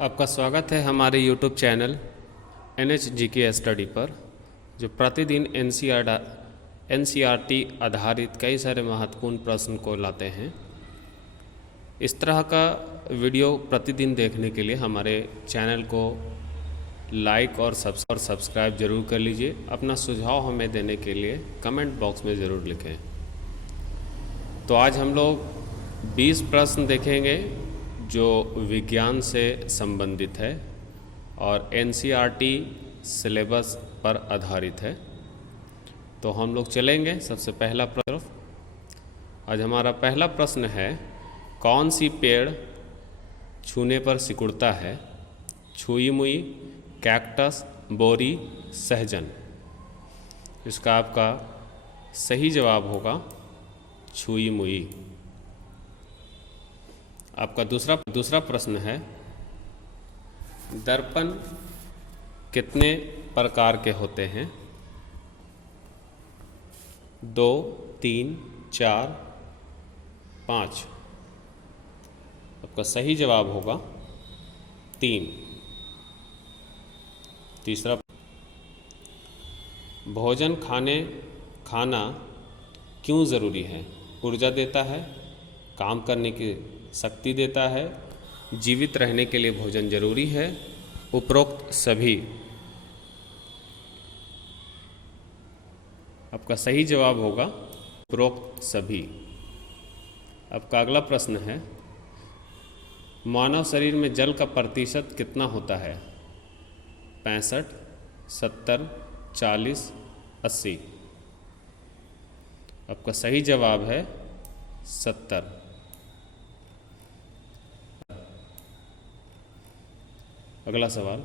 आपका स्वागत है हमारे YouTube चैनल NHGK स्टडी पर, जो प्रतिदिन NCERT आधारित कई सारे महत्वपूर्ण प्रश्न को लाते हैं। इस तरह का वीडियो प्रतिदिन देखने के लिए हमारे चैनल को लाइक और सब्सक्राइब जरूर कर लीजिए। अपना सुझाव हमें देने के लिए कमेंट बॉक्स में ज़रूर लिखें। तो आज हम लोग 20 प्रश्न देखेंगे जो विज्ञान से संबंधित है और NCERT सिलेबस पर आधारित है। तो हम लोग चलेंगे सबसे पहला प्रश्न। आज हमारा पहला प्रश्न है, कौन सी पेड़ छूने पर सिकुड़ता है? छुई मुई, कैक्टस, बोरी, सहजन। इसका आपका सही जवाब होगा छुई मुई। आपका दूसरा प्रश्न है, दर्पण कितने प्रकार के होते हैं? 2, 3, 4, 5। आपका सही जवाब होगा 3। तीसरा, भोजन खाना क्यों ज़रूरी है? ऊर्जा देता है, काम करने की शक्ति देता है, जीवित रहने के लिए भोजन जरूरी है, उपरोक्त सभी। आपका सही जवाब होगा उपरोक्त सभी। आपका अगला प्रश्न है, मानव शरीर में जल का प्रतिशत कितना होता है? 65, 70, 40, 80। आपका सही जवाब है 70। अगला सवाल,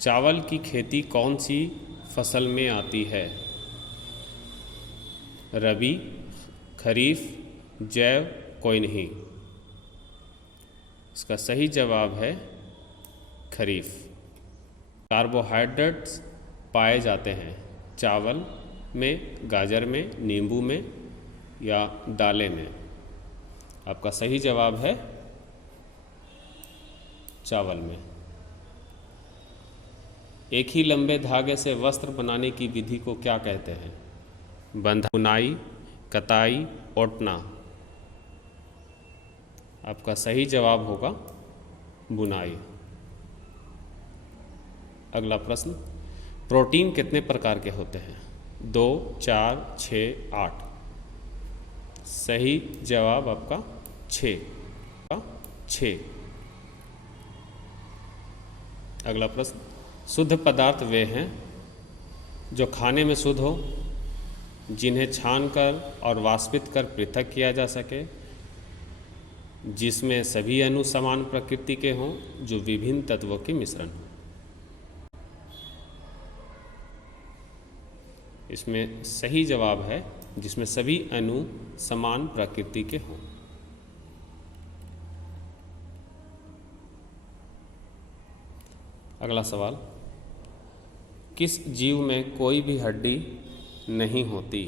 चावल की खेती कौन सी फसल में आती है? रबी, खरीफ, जैव, कोई नहीं। इसका सही जवाब है खरीफ। कार्बोहाइड्रेट्स पाए जाते हैं चावल में, गाजर में, नींबू में या दालें में? आपका सही जवाब है चावल में। एक ही लंबे धागे से वस्त्र बनाने की विधि को क्या कहते हैं? बुनाई, कताई, ओटना। आपका सही जवाब होगा बुनाई। अगला प्रश्न, प्रोटीन कितने प्रकार के होते हैं? 2, 4, 6, 8। सही जवाब आपका 6। अगला प्रश्न, शुद्ध पदार्थ वे हैं जो खाने में शुद्ध हो, जिन्हें छानकर और वाष्पित कर पृथक किया जा सके, जिसमें सभी अणु समान प्रकृति के हों, जो विभिन्न तत्वों के मिश्रण हो। इसमें सही जवाब है जिसमें सभी अणु समान प्रकृति के हों। अगला सवाल, किस जीव में कोई भी हड्डी नहीं होती?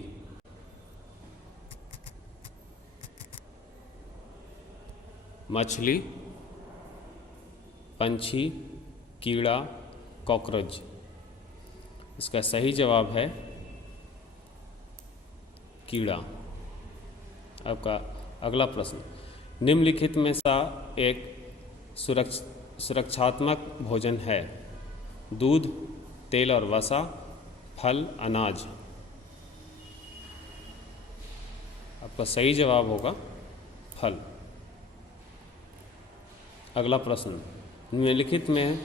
मछली, पंछी, कीड़ा, कॉकरोच। इसका सही जवाब है कीड़ा। आपका अगला प्रश्न, निम्नलिखित में सा एक सुरक्षात्मक भोजन है? दूध, तेल और वसा, फल, अनाज। आपका सही जवाब होगा फल। अगला प्रश्न, निम्नलिखित में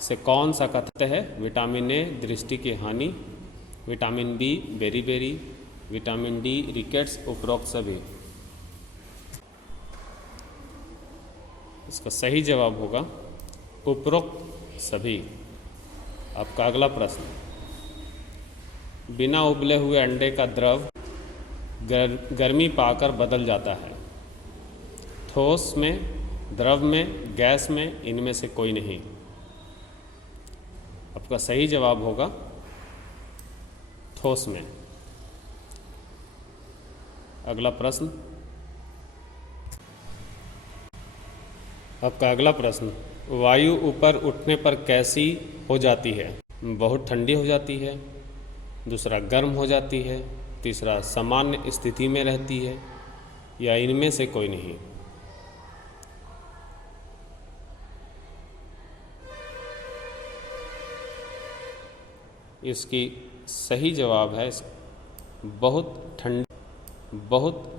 से कौन सा कथन है? विटामिन ए दृष्टि की हानि, vitamin B beriberi, vitamin D rickets, उपरोक्त सभी। इसका सही जवाब होगा उपरोक्त सभी। आपका अगला प्रश्न, बिना उबले हुए अंडे का द्रव गर्मी पाकर बदल जाता है? ठोस में, द्रव में, गैस में, इनमें से कोई नहीं। आपका सही जवाब होगा ठोस में। अगला प्रश्न, आपका अगला प्रश्न, वायु ऊपर उठने पर कैसी हो जाती है? बहुत ठंडी हो जाती है, दूसरा गर्म हो जाती है, तीसरा सामान्य स्थिति में रहती है, या इनमें से कोई नहीं। इसकी सही जवाब है बहुत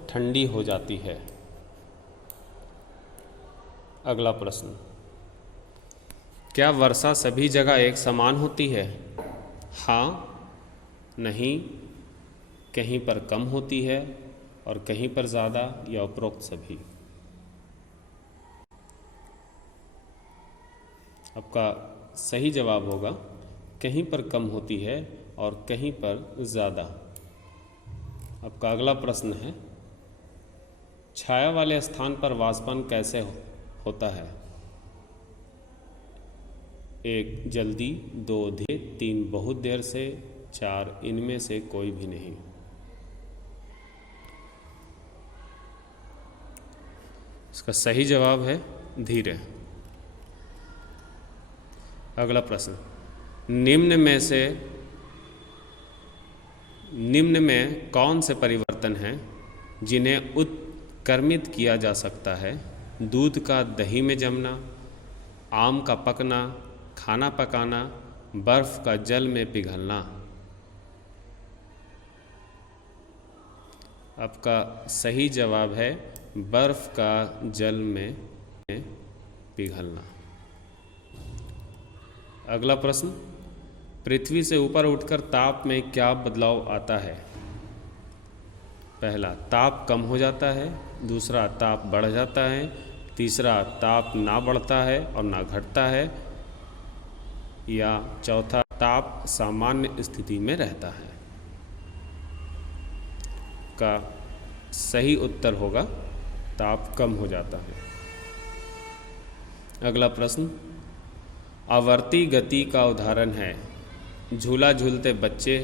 ठंडी हो जाती है। अगला प्रश्न, क्या वर्षा सभी जगह एक समान होती है? हाँ, नहीं, कहीं पर कम होती है और कहीं पर ज़्यादा, या उपरोक्त सभी। आपका सही जवाब होगा कहीं पर कम होती है और कहीं पर ज़्यादा। आपका अगला प्रश्न है, छाया वाले स्थान पर वाष्पन कैसे होता है? 1 जल्दी, 2 धीरे, 3 बहुत देर से, 4 इनमें से कोई भी नहीं। इसका सही जवाब है धीरे। अगला प्रश्न, निम्न में कौन से परिवर्तन हैं जिन्हें उत्क्रमित किया जा सकता है? दूध का दही में जमना, आम का पकना, खाना पकाना, बर्फ का जल में पिघलना। आपका सही जवाब है बर्फ का जल में पिघलना। अगला प्रश्न, पृथ्वी से ऊपर उठकर ताप में क्या बदलाव आता है? पहला, ताप कम हो जाता है, दूसरा ताप बढ़ जाता है, तीसरा ताप ना बढ़ता है और ना घटता है, या चौथा ताप सामान्य स्थिति में रहता है। का सही उत्तर होगा ताप कम हो जाता है। अगला प्रश्न, आवर्ती गति का उदाहरण है? झूला झूलते बच्चे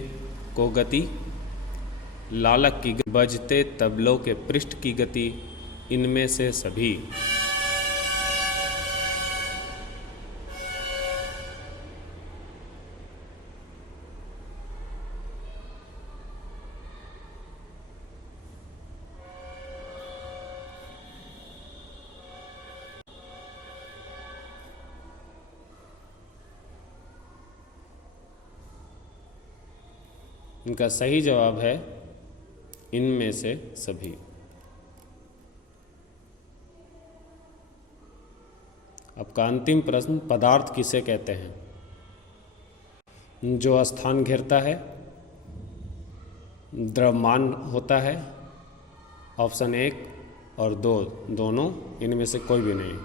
को गति, लालक की गति, बजते तबलों के पृष्ठ की गति, इनमें से सभी। इनका सही जवाब है इनमें से सभी। आपका अंतिम प्रश्न, पदार्थ किसे कहते हैं? जो स्थान घेरता है, द्रव्यमान होता है, ऑप्शन 1 और 2 दोनों, इनमें से कोई भी नहीं।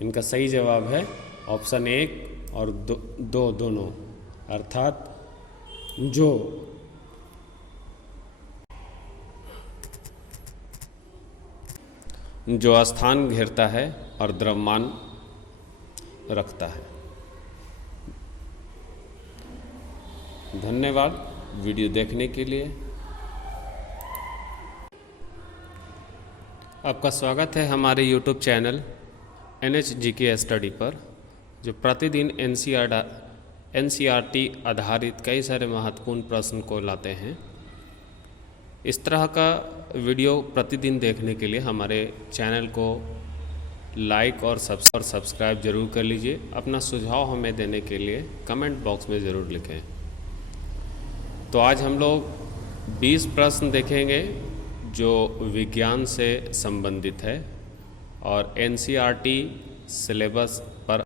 इनका सही जवाब है ऑप्शन 1 और 2 दोनों, अर्थात जो स्थान घेरता है और द्रव्यमान रखता है। धन्यवाद वीडियो देखने के लिए। आपका स्वागत है हमारे YouTube चैनल NHGK स्टडी पर, जो प्रतिदिन NCERT आधारित कई सारे महत्वपूर्ण प्रश्न को लाते हैं। इस तरह का वीडियो प्रतिदिन देखने के लिए हमारे चैनल को लाइक और सब्सक्राइब जरूर कर लीजिए। अपना सुझाव हमें देने के लिए कमेंट बॉक्स में ज़रूर लिखें। तो आज हम लोग 20 प्रश्न देखेंगे जो विज्ञान से संबंधित है और NCERT सिलेबस पर